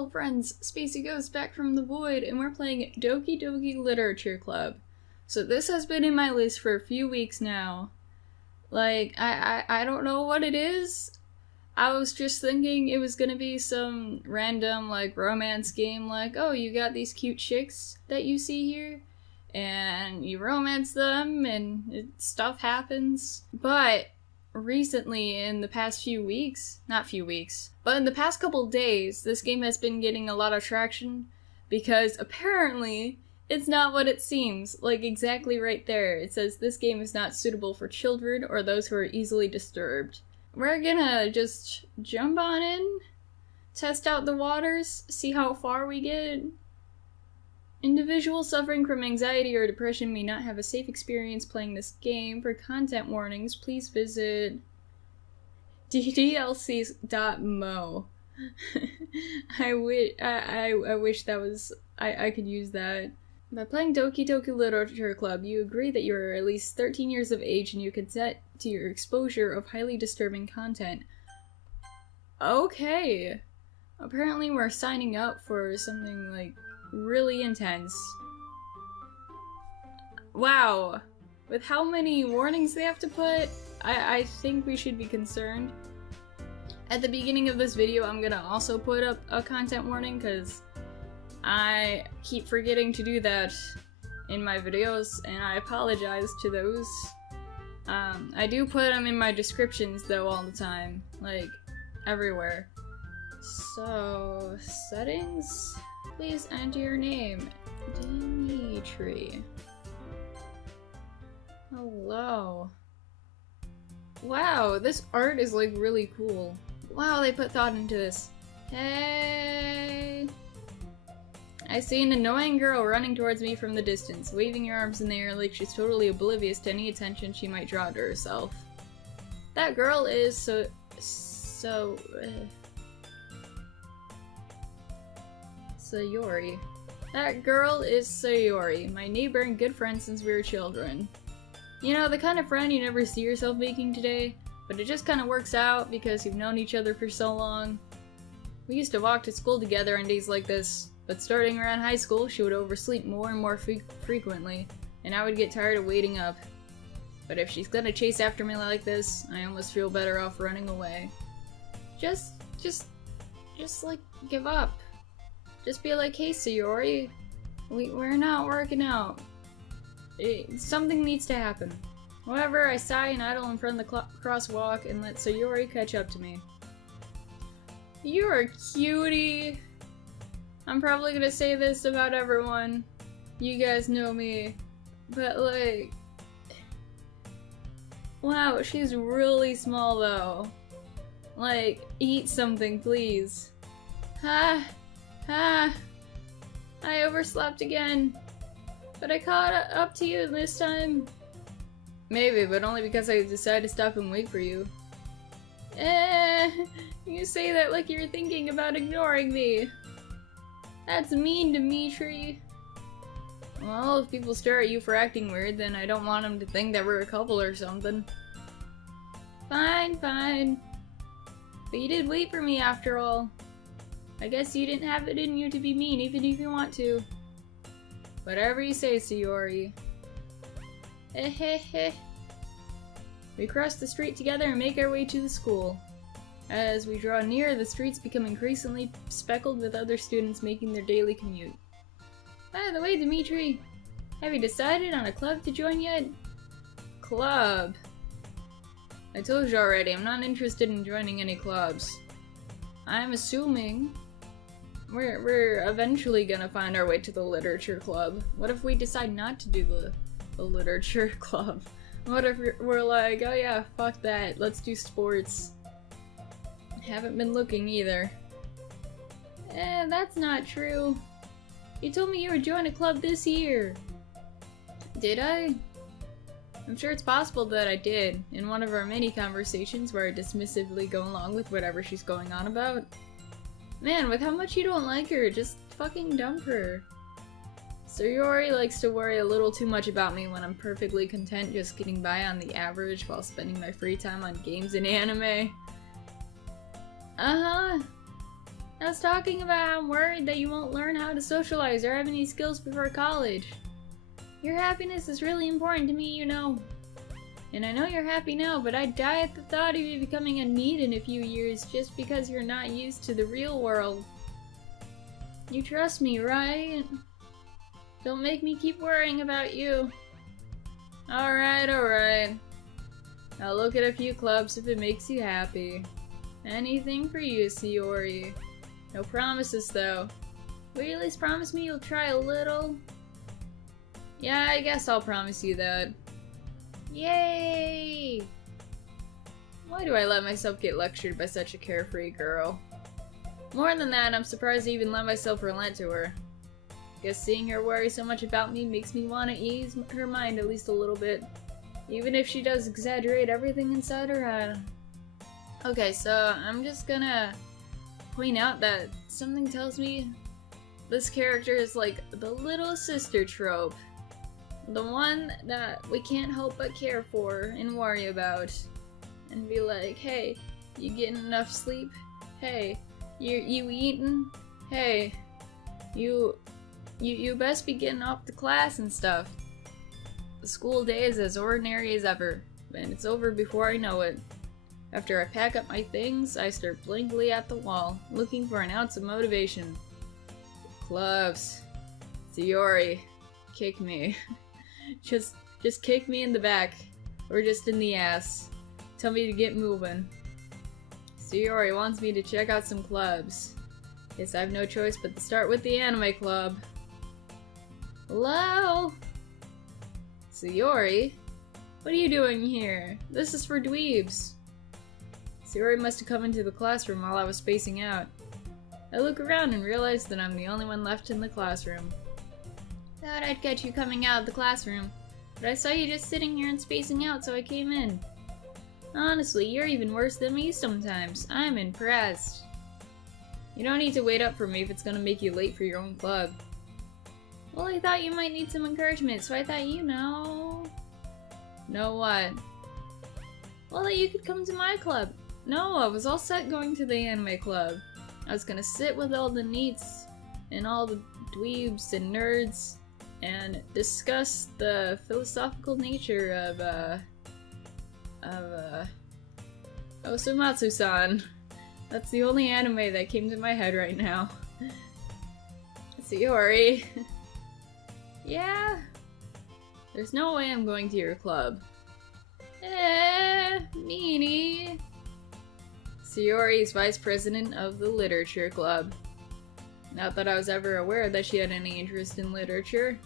Hello friends, Spacey Ghost back from the void, and we're playing Doki Doki Literature Club. So this has been in my list for a few weeks now. Like, I don't know what it is. I was just thinking it was gonna be some random, like, romance game, like, oh, you got these cute chicks that you see here, and you romance them, and stuff happens. But recently, in the past few weeks, not few weeks, but in the past couple days, this game has been getting a lot of traction because apparently it's not what it seems. Like, exactly right there, it says this game is not suitable for children or those who are easily disturbed. We're gonna just jump on in, test out the waters, see how far we get. Individuals suffering from anxiety or depression may not have a safe experience playing this game. For content warnings, please visit ddlc.mo. I wish that was I could use that. By playing Doki Doki Literature Club, you agree that you are at least 13 years of age and you consent to your exposure of highly disturbing content. Okay. Apparently we're signing up for something like really intense. Wow. With how many warnings they have to put, I think we should be concerned. At the beginning of this video, I'm gonna also put up a content warning because I keep forgetting to do that in my videos, and I apologize to those. I do put them in my descriptions though all the time, like everywhere. So, settings? Please enter your name. Dimitri. Hello. Wow, this art is like really cool. Wow, they put thought into this. Hey! I see an annoying girl running towards me from the distance, waving her arms in the air like she's totally oblivious to any attention she might draw to herself. That girl is Yuri. That girl is Yuri, my neighbor and good friend since we were children. You know, the kind of friend you never see yourself making today, but it just kind of works out because you've known each other for so long. We used to walk to school together on days like this, but starting around high school, she would oversleep more and more frequently, and I would get tired of waiting up. But if she's gonna chase after me like this, I almost feel better off running away. Just like, give up. Just be like, hey, Sayori, we're not working out. Something needs to happen. However, I sigh and idle in front of the crosswalk and let Sayori catch up to me. You're a cutie. I'm probably gonna say this about everyone. You guys know me. But like... Wow, she's really small though. Like, eat something, please. I overslept again. But I caught up to you this time. Maybe, but only because I decided to stop and wait for you. You say that like you're thinking about ignoring me. That's mean, Dimitri. Well, if people stare at you for acting weird, then I don't want them to think that we're a couple or something. Fine. But you did wait for me after all. I guess you didn't have it in you to be mean, even if you want to. Whatever you say, Sayori. We cross the street together and make our way to the school. As we draw near, the streets become increasingly speckled with other students making their daily commute. By the way, Dimitri, have you decided on a club to join yet? Club? I told you already, I'm not interested in joining any clubs. I'm assuming we're eventually gonna find our way to the literature club. What if we decide not to do the literature club? What if we're like, oh yeah, fuck that, let's do sports. Haven't been looking either. That's not true. You told me you would join a club this year. Did I? I'm sure it's possible that I did, in one of our many conversations where I dismissively go along with whatever she's going on about. Man, with how much you don't like her, just fucking dump her. Sayori likes to worry a little too much about me when I'm perfectly content just getting by on the average while spending my free time on games and anime. Uh-huh. I was talking about how I'm worried that you won't learn how to socialize or have any skills before college. Your happiness is really important to me, you know. And I know you're happy now, but I'd die at the thought of you becoming a need in a few years just because you're not used to the real world. You trust me, right? Don't make me keep worrying about you. Alright, alright. I'll look at a few clubs if it makes you happy. Anything for you, Yuri. No promises, though. Will you at least promise me you'll try a little? Yeah, I guess I'll promise you that. Yay! Why do I let myself get lectured by such a carefree girl? More than that, I'm surprised I even let myself relent to her. Guess seeing her worry so much about me makes me want to ease her mind at least a little bit. Even if she does exaggerate everything inside her head. Okay, so I'm just gonna point out that something tells me this character is like the little sister trope. The one that we can't help but care for and worry about. And be like, hey, you getting enough sleep? Hey, you eating? Hey, you best be getting off to class and stuff. The school day is as ordinary as ever, and it's over before I know it. After I pack up my things, I stare blankly at the wall, looking for an ounce of motivation. Clubs. Yuri, kick me. Just kick me in the back, or just in the ass. Tell me to get moving. Yuri wants me to check out some clubs. Guess I have no choice but to start with the anime club. Hello? Yuri? What are you doing here? This is for dweebs. Yuri must have come into the classroom while I was spacing out. I look around and realize that I'm the only one left in the classroom. Thought I'd catch you coming out of the classroom, but I saw you just sitting here and spacing out, so I came in. Honestly, you're even worse than me sometimes. I'm impressed. You don't need to wait up for me if it's gonna make you late for your own club. Well, I thought you might need some encouragement, so I thought, you know... Know what? Well, that you could come to my club. No, I was all set going to the anime club. I was gonna sit with all the neets and all the dweebs and nerds and discuss the philosophical nature of Osumatsu-san. That's the only anime that came to my head right now. Yuri. Yeah? There's no way I'm going to your club. Meanie. Yuri is vice president of the literature club. Not that I was ever aware that she had any interest in literature.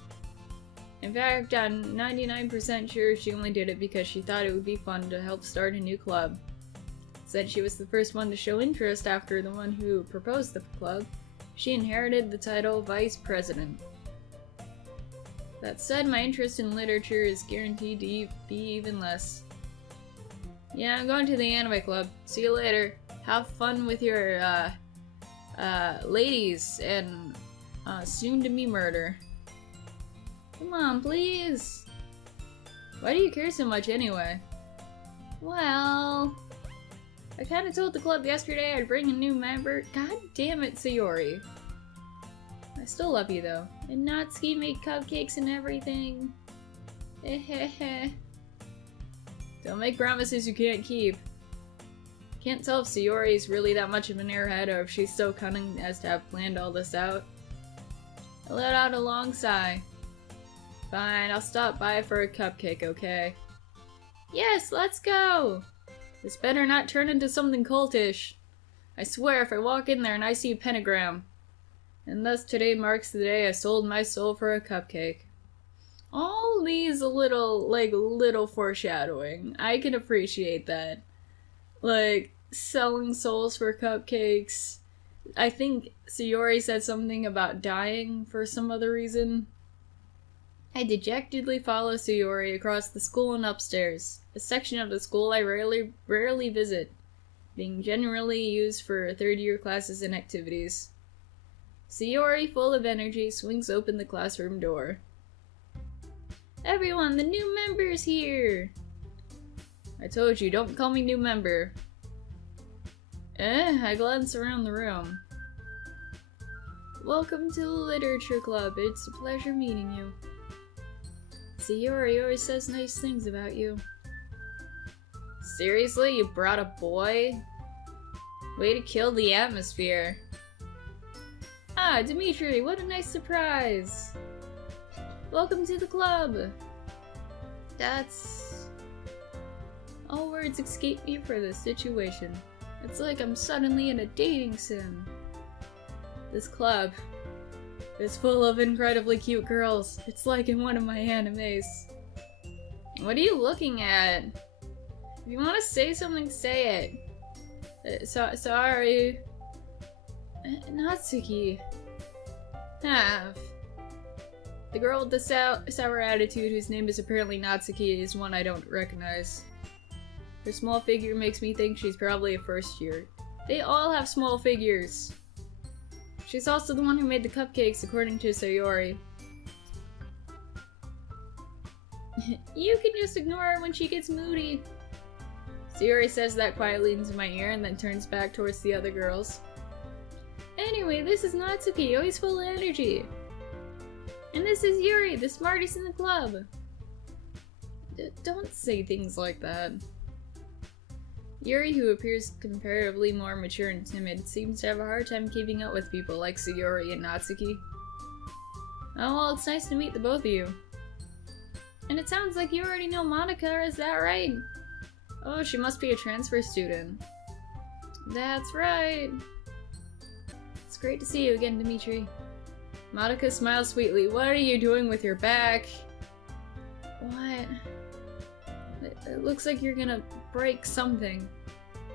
In fact, I'm 99% sure she only did it because she thought it would be fun to help start a new club. Said she was the first one to show interest after the one who proposed the club. She inherited the title Vice President. That said, my interest in literature is guaranteed to be even less. Yeah, I'm going to the anime club. See you later. Have fun with your, ladies and, soon-to-be murder. Come on, please! Why do you care so much anyway? Well... I kinda told the club yesterday I'd bring a new member. God damn it, Yuri. I still love you though. And Natsuki made cupcakes and everything. Don't make promises you can't keep. Can't tell if Yuri's really that much of an airhead or if she's so cunning as to have planned all this out. I let out a long sigh. Fine, I'll stop by for a cupcake, okay? Yes, let's go! This better not turn into something cultish. I swear if I walk in there and I see a pentagram. And thus today marks the day I sold my soul for a cupcake. All these little foreshadowing. I can appreciate that. Like, selling souls for cupcakes. I think Yuri said something about dying for some other reason. I dejectedly follow Yuri across the school and upstairs, a section of the school I rarely visit, being generally used for third-year classes and activities. Yuri, full of energy, swings open the classroom door. Everyone, the new member's here! I told you, don't call me new member. I glance around the room. Welcome to the Literature Club. It's a pleasure meeting you. Yuri always says nice things about you. Seriously? You brought a boy? Way to kill the atmosphere. Ah, Dimitri, what a nice surprise! Welcome to the club! That's... all words escape me for this situation. It's like I'm suddenly in a dating sim. This club is full of incredibly cute girls. It's like in one of my animes. What are you looking at? If you want to say something, say it. Sorry. Natsuki. Have. The girl with the sour attitude, whose name is apparently Natsuki, is one I don't recognize. Her small figure makes me think she's probably a first year. They all have small figures. She's also the one who made the cupcakes, according to Sayori. You can just ignore her when she gets moody. Sayori says that quietly into my ear and then turns back towards the other girls. Anyway, this is Natsuki, always full of energy. And this is Yuri, the smartest in the club. Don't say things like that. Yuri, who appears comparatively more mature and timid, seems to have a hard time keeping up with people like Sayori and Natsuki. Oh well, it's nice to meet the both of you. And it sounds like you already know Monica, is that right? Oh, she must be a transfer student. That's right. It's great to see you again, Dimitri. Monica smiles sweetly. What are you doing with your back? What? It looks like you're gonna break something.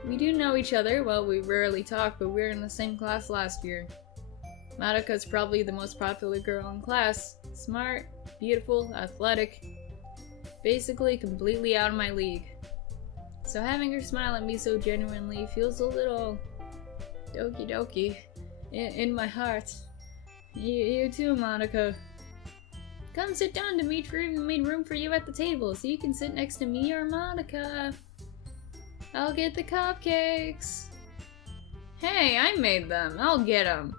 We do know each other. Well, we rarely talk, but we were in the same class last year. Monica's probably the most popular girl in class. Smart, beautiful, athletic. Basically completely out of my league. So having her smile at me so genuinely feels a little... Doki Doki. In my heart. You too, Monica. Come sit down, Dimitri. We made room for you at the table, so you can sit next to me or Monica. I'll get the cupcakes. Hey, I made them. I'll get them.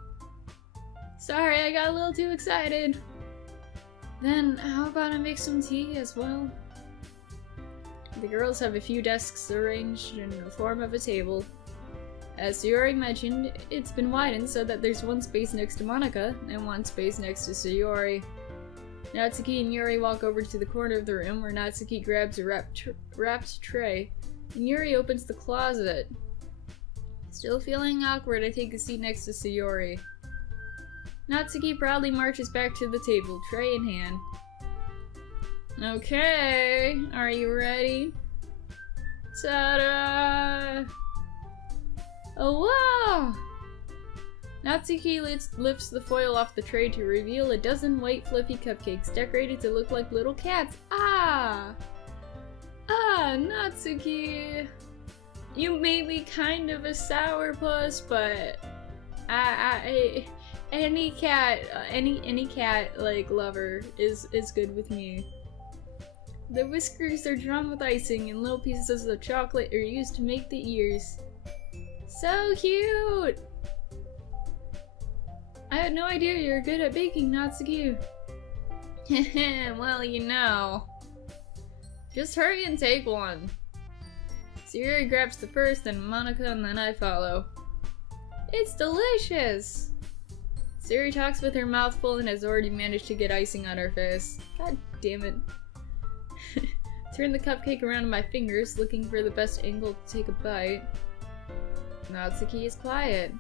Sorry, I got a little too excited. Then, how about I make some tea as well? The girls have a few desks arranged in the form of a table. As Yuri mentioned, it's been widened so that there's one space next to Monica and one space next to Sayori. Natsuki and Yuri walk over to the corner of the room where Natsuki grabs a wrapped tray and Yuri opens the closet. Still feeling awkward, I take a seat next to Sayori. Natsuki proudly marches back to the table, tray in hand. Okay, are you ready? Ta-da! Oh wow! Natsuki lifts the foil off the tray to reveal a dozen white fluffy cupcakes decorated to look like little cats. Ah! Ah, Natsuki! You made me kind of a sourpuss, but any cat like lover is good with me. The whiskers are drawn with icing and little pieces of chocolate are used to make the ears. So cute! I had no idea you were good at baking, Natsuki. Well, you know. Just hurry and take one. Sayori grabs the first, then Monica, and then I follow. It's delicious! Sayori talks with her mouth full and has already managed to get icing on her face. God damn it. Turn the cupcake around in my fingers, looking for the best angle to take a bite. Natsuki is quiet.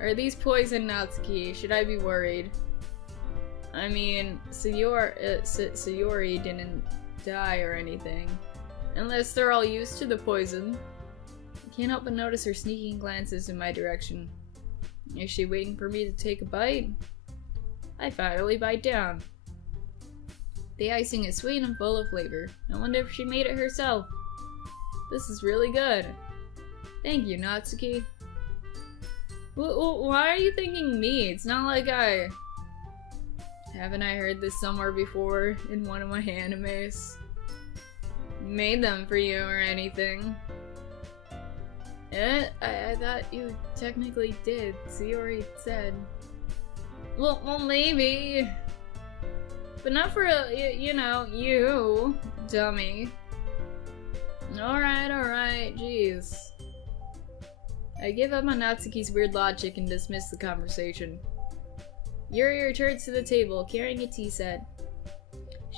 Are these poison, Natsuki? Should I be worried? I mean, Sayori didn't die or anything. Unless they're all used to the poison. I can't help but notice her sneaking glances in my direction. Is she waiting for me to take a bite? I finally bite down. The icing is sweet and full of flavor. I wonder if she made it herself. This is really good. Thank you, Natsuki. Why are you thanking me? It's not like I... Haven't I heard this somewhere before in one of my animes? Made them for you or anything. I thought you technically did. Sayori said. Well, maybe. But not for, you know, you, dummy. Alright, jeez. I give up on Natsuki's weird logic and dismiss the conversation. Yuri returns to the table, carrying a tea set.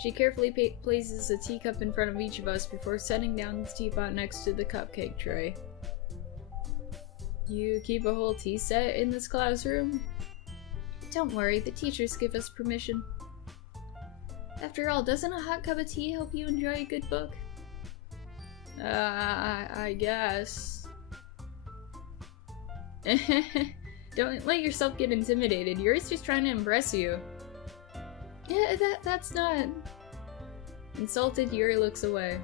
She carefully places a teacup in front of each of us before setting down the teapot next to the cupcake tray. You keep a whole tea set in this classroom? Don't worry, the teachers give us permission. After all, doesn't a hot cup of tea help you enjoy a good book? I guess. Don't let yourself get intimidated. Yuri's just trying to impress you. Yeah, that's not... Insulted, Yuri looks away.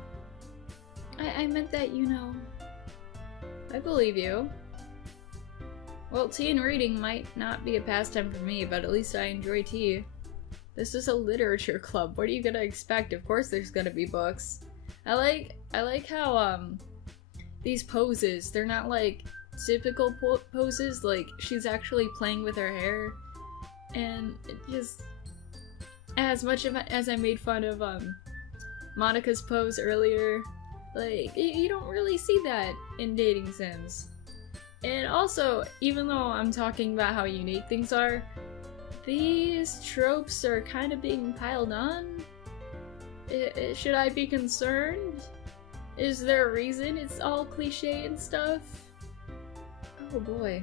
I meant that, you know... I believe you. Well, tea and reading might not be a pastime for me, but at least I enjoy tea. This is a literature club. What are you gonna expect? Of course there's gonna be books. I like how, these poses, they're not like typical poses, like she's actually playing with her hair. And it just... As much as I made fun of, Monika's pose earlier, like, you don't really see that in dating sims. And also, even though I'm talking about how unique things are, these tropes are kind of being piled on. Should I be concerned? Is there a reason it's all cliche and stuff? Oh boy.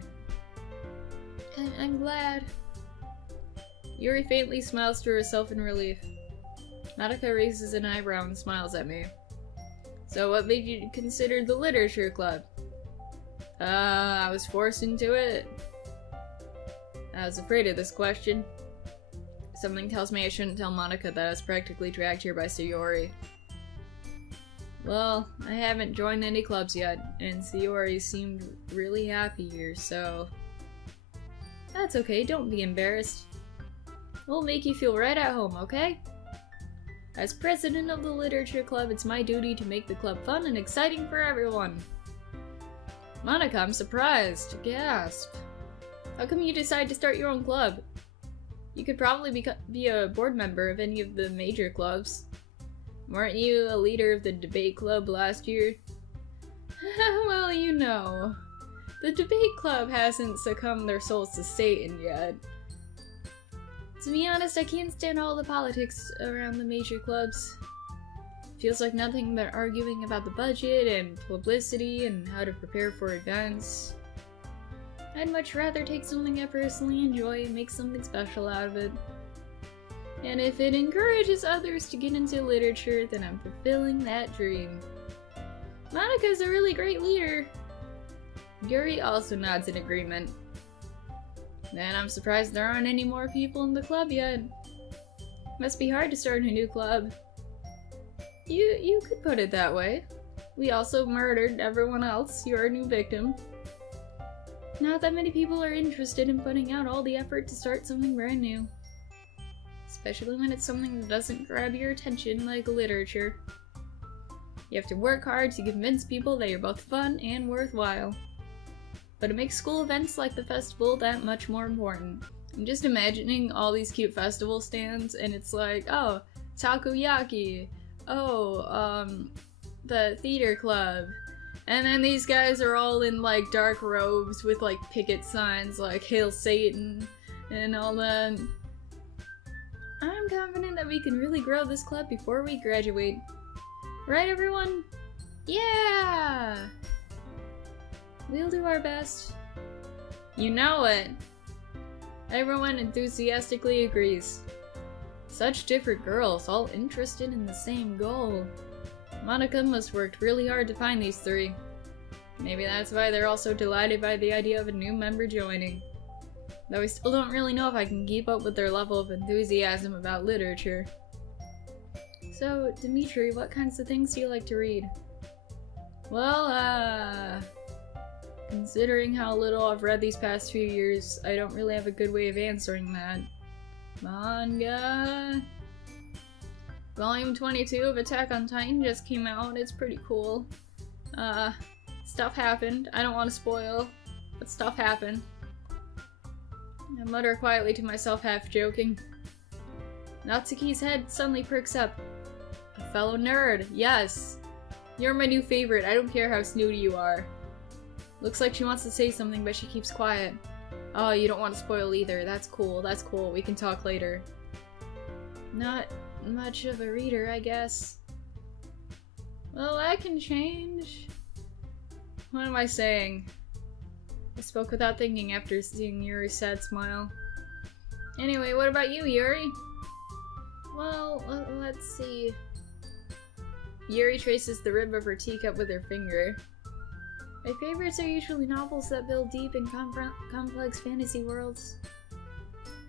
I'm glad. Yuri faintly smiles to herself in relief. Monika raises an eyebrow and smiles at me. So what made you consider the literature club? I was forced into it. I was afraid of this question. Something tells me I shouldn't tell Monika that I was practically dragged here by Sayori. Well, I haven't joined any clubs yet, and Sayori seemed really happy here, so... That's okay, don't be embarrassed. We'll make you feel right at home, okay? As president of the literature club, it's my duty to make the club fun and exciting for everyone. Monika, I'm surprised. Gasp. How come you decided to start your own club? You could probably be a board member of any of the major clubs. Weren't you a leader of the debate club last year? Well, you know. The debate club hasn't succumbed their souls to Satan yet. To be honest, I can't stand all the politics around the major clubs. Feels like nothing but arguing about the budget and publicity and how to prepare for events. I'd much rather take something I personally enjoy and make something special out of it. And if it encourages others to get into literature, then I'm fulfilling that dream. Monika's a really great leader. Yuri also nods in agreement. Then I'm surprised there aren't any more people in the club yet. Must be hard to start a new club. You could put it that way. We also murdered everyone else. You're a new victim. Not that many people are interested in putting out all the effort to start something brand new. Especially when it's something that doesn't grab your attention like literature. You have to work hard to convince people that you're both fun and worthwhile. But it makes school events like the festival that much more important. I'm just imagining all these cute festival stands and it's like, oh, takoyaki, oh, the theater club. And then these guys are all in like dark robes with like picket signs like Hail Satan and all that. I'm confident that we can really grow this club before we graduate. Right, everyone? Yeah! We'll do our best. You know it! Everyone enthusiastically agrees. Such different girls, all interested in the same goal. Monika must have worked really hard to find these three. Maybe that's why they're all so delighted by the idea of a new member joining. Though I still don't really know if I can keep up with their level of enthusiasm about literature. So, Dimitri, what kinds of things do you like to read? Well, considering how little I've read these past few years, I don't really have a good way of answering that. Manga... Volume 22 of Attack on Titan just came out. It's pretty cool. Stuff happened. I don't want to spoil, but stuff happened. I mutter quietly to myself, half joking. Natsuki's head suddenly perks up. A fellow nerd, yes! You're my new favorite, I don't care how snooty you are. Looks like she wants to say something, but she keeps quiet. Oh, you don't want to spoil either. That's cool, we can talk later. Not much of a reader, I guess. Well, that can change. What am I saying? I spoke without thinking after seeing Yuri's sad smile. Anyway, what about you, Yuri? Well, let's see. Yuri traces the rim of her teacup with her finger. My favorites are usually novels that build deep and complex fantasy worlds.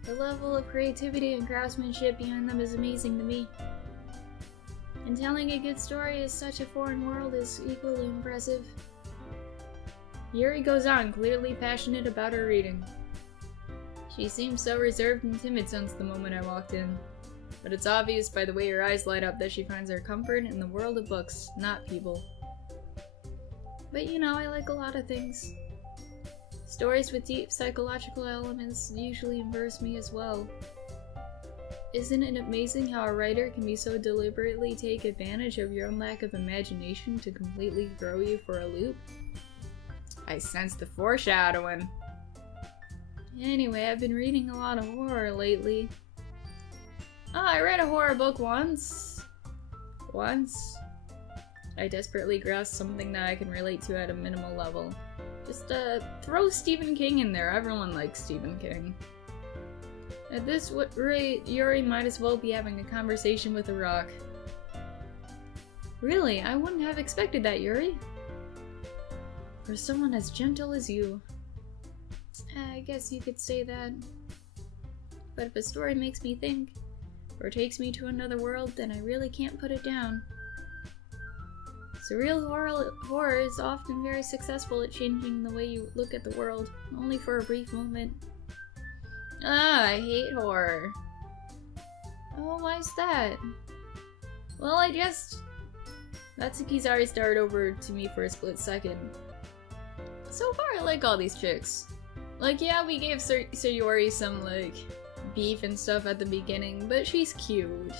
The level of creativity and craftsmanship behind them is amazing to me. And telling a good story in such a foreign world is equally impressive. Yuri goes on, clearly passionate about her reading. She seemed so reserved and timid since the moment I walked in. But it's obvious by the way her eyes light up that she finds her comfort in the world of books, not people. But you know, I like a lot of things. Stories with deep psychological elements usually immerse me as well. Isn't it amazing how a writer can be so deliberately take advantage of your own lack of imagination to completely throw you for a loop? I sense the foreshadowing. Anyway, I've been reading a lot of horror lately. Oh, I read a horror book once. I desperately grasped something that I can relate to at a minimal level. Just throw Stephen King in there. Everyone likes Stephen King. At this rate, Yuri might as well be having a conversation with a rock. Really? I wouldn't have expected that, Yuri. For someone as gentle as you. I guess you could say that. But if a story makes me think, or takes me to another world, then I really can't put it down. Surreal horror is often very successful at changing the way you look at the world, only for a brief moment. Ah, I hate horror. Oh, why's that? Well, Natsuki's eyes darted over to me for a split second. So far, I like all these chicks. Like, yeah, we gave Sayori some, like, beef and stuff at the beginning, but she's cute.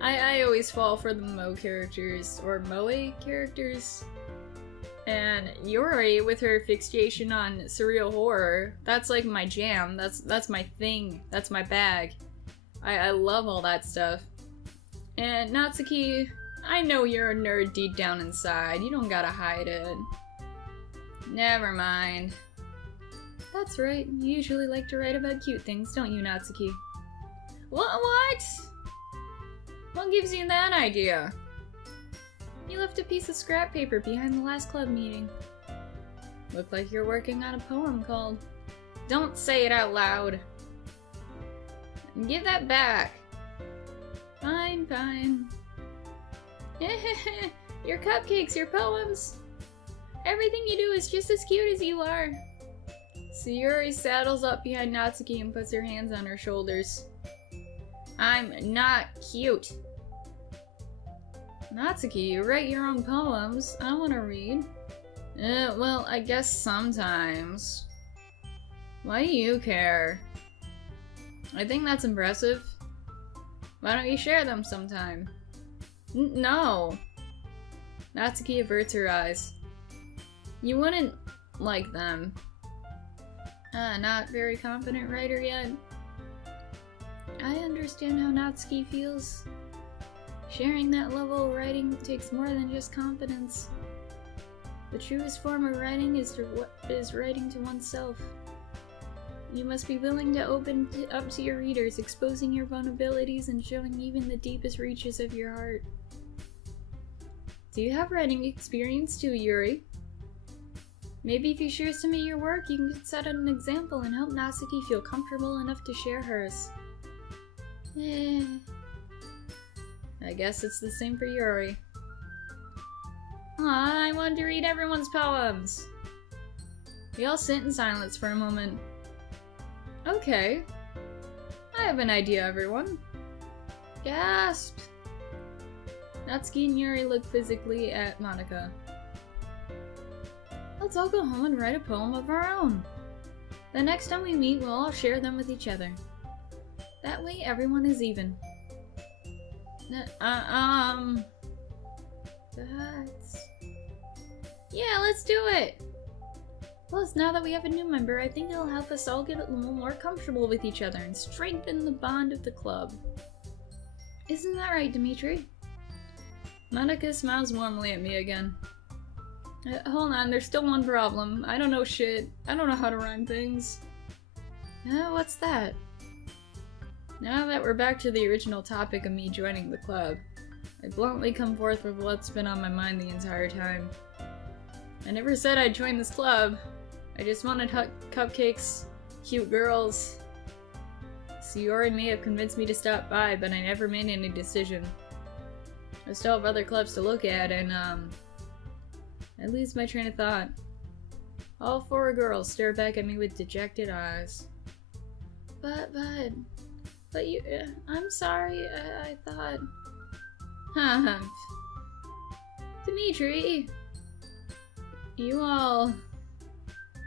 I always fall for the moe characters, or moe characters. And Yuri, with her fixation on surreal horror, that's like my jam, that's my thing, that's my bag. I love all that stuff. And Natsuki, I know you're a nerd deep down inside, you don't gotta hide it. Never mind. That's right, you usually like to write about cute things, don't you, Natsuki? What? What gives you that idea? You left a piece of scrap paper behind the last club meeting. Looked like you're working on a poem called... Don't say it out loud. Give that back. Fine. Your cupcakes, your poems. Everything you do is just as cute as you are. Sayori saddles up behind Natsuki and puts her hands on her shoulders. I'm not cute. Natsuki, you write your own poems. I want to read. Well, I guess sometimes. Why do you care? I think that's impressive. Why don't you share them sometime? No. Natsuki averts her eyes. You wouldn't like them. Not very confident writer yet. I understand how Natsuki feels. Sharing that level of writing takes more than just confidence. The truest form of writing is writing to oneself. You must be willing to open up to your readers, exposing your vulnerabilities and showing even the deepest reaches of your heart. Do you have writing experience too, Yuri? Maybe if you share some of your work, you can set an example and help Natsuki feel comfortable enough to share hers. I guess it's the same for Yuri. Aw, I wanted to read everyone's poems. We all sit in silence for a moment. Okay. I have an idea, everyone. Gasp! Natsuki and Yuri look quizzically at Monika. Let's all go home and write a poem of our own. The next time we meet, we'll all share them with each other. That way, everyone is even. Yeah, let's do it! Plus, now that we have a new member, I think it'll help us all get a little more comfortable with each other and strengthen the bond of the club. Isn't that right, Dimitri? Monica smiles warmly at me again. Hold on, there's still one problem. I don't know shit. I don't know how to rhyme things. What's that? Now that we're back to the original topic of me joining the club, I bluntly come forth with what's been on my mind the entire time. I never said I'd join this club. I just wanted cupcakes, cute girls. Yuri may have convinced me to stop by, but I never made any decision. I still have other clubs to look at, and I lose my train of thought. All four girls stare back at me with dejected eyes. But you, I'm sorry, I thought... Dimitri! You all...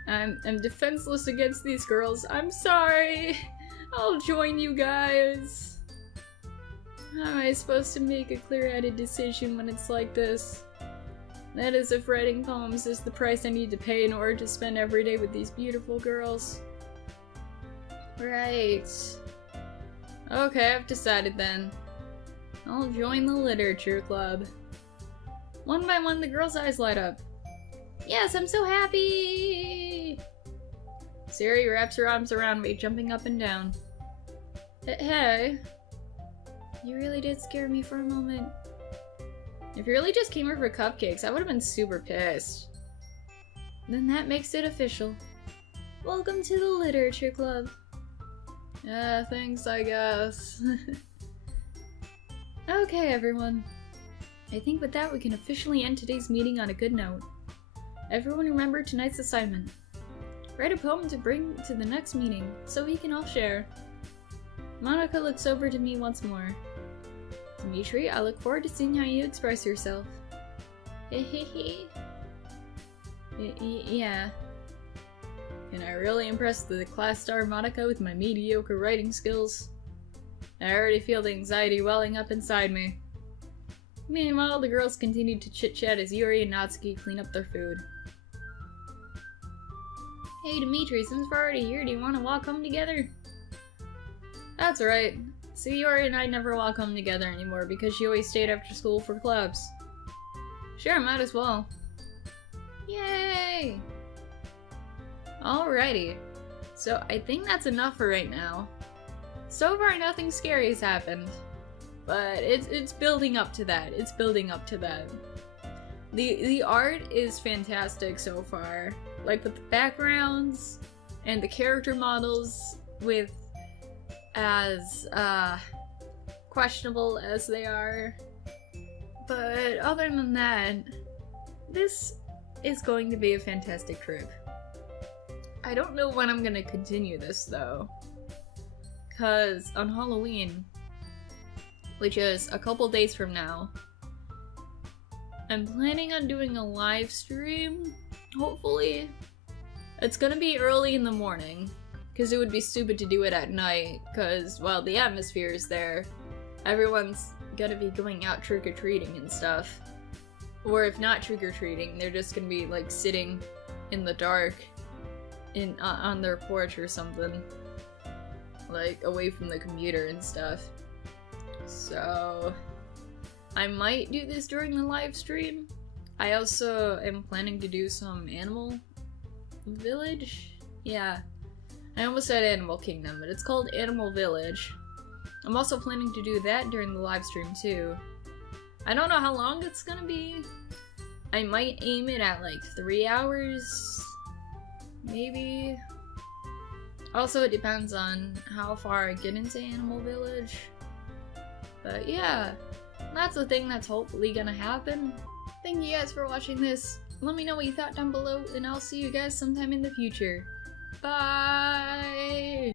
I'm defenseless against these girls. I'm sorry! I'll join you guys! How am I supposed to make a clear-headed decision when it's like this? That is if writing poems is the price I need to pay in order to spend every day with these beautiful girls. Right. Okay, I've decided then. I'll join the literature club. One by one, the girls' eyes light up. Yes, I'm so happy! Siri wraps her arms around me, jumping up and down. Hey. You really did scare me for a moment. If you really just came here for cupcakes, I would have been super pissed. Then that makes it official. Welcome to the literature club. Thanks, I guess. Okay, everyone. I think with that we can officially end today's meeting on a good note. Everyone remember tonight's assignment. Write a poem to bring to the next meeting, so we can all share. Monica looks over to me once more. Dimitri, I look forward to seeing how you express yourself. Hehehe. Yeah. Can I really impress the class star Monica with my mediocre writing skills? I already feel the anxiety welling up inside me. Meanwhile, the girls continued to chit-chat as Yuri and Natsuki clean up their food. Hey Dimitri, since we're already here, do you want to walk home together? That's right. See, Yuri and I never walk home together anymore because she always stayed after school for clubs. Sure, might as well. Yay! Alrighty. So I think that's enough for right now. So far, nothing scary has happened. But it's building up to that. It's building up to that. The art is fantastic so far. Like with the backgrounds and the character models with as questionable as they are. But other than that, this is going to be a fantastic trip. I don't know when I'm gonna continue this though. Cause on Halloween, which is a couple days from now, I'm planning on doing a live stream, hopefully. It's gonna be early in the morning, because it would be stupid to do it at night, because, well, the atmosphere is there. Everyone's gonna be going out trick-or-treating and stuff. Or if not trick-or-treating, they're just gonna be, like, sitting in the dark on their porch or something. Like, away from the computer and stuff. So I might do this during the live stream. I also am planning to do some Animal Village? Yeah. I almost said Animal Kingdom, but it's called Animal Village. I'm also planning to do that during the live stream too. I don't know how long it's gonna be. I might aim it at like 3 hours, maybe. Also, it depends on how far I get into Animal Village. But yeah, that's the thing that's hopefully gonna happen. Thank you guys for watching this. Let me know what you thought down below, and I'll see you guys sometime in the future. Bye!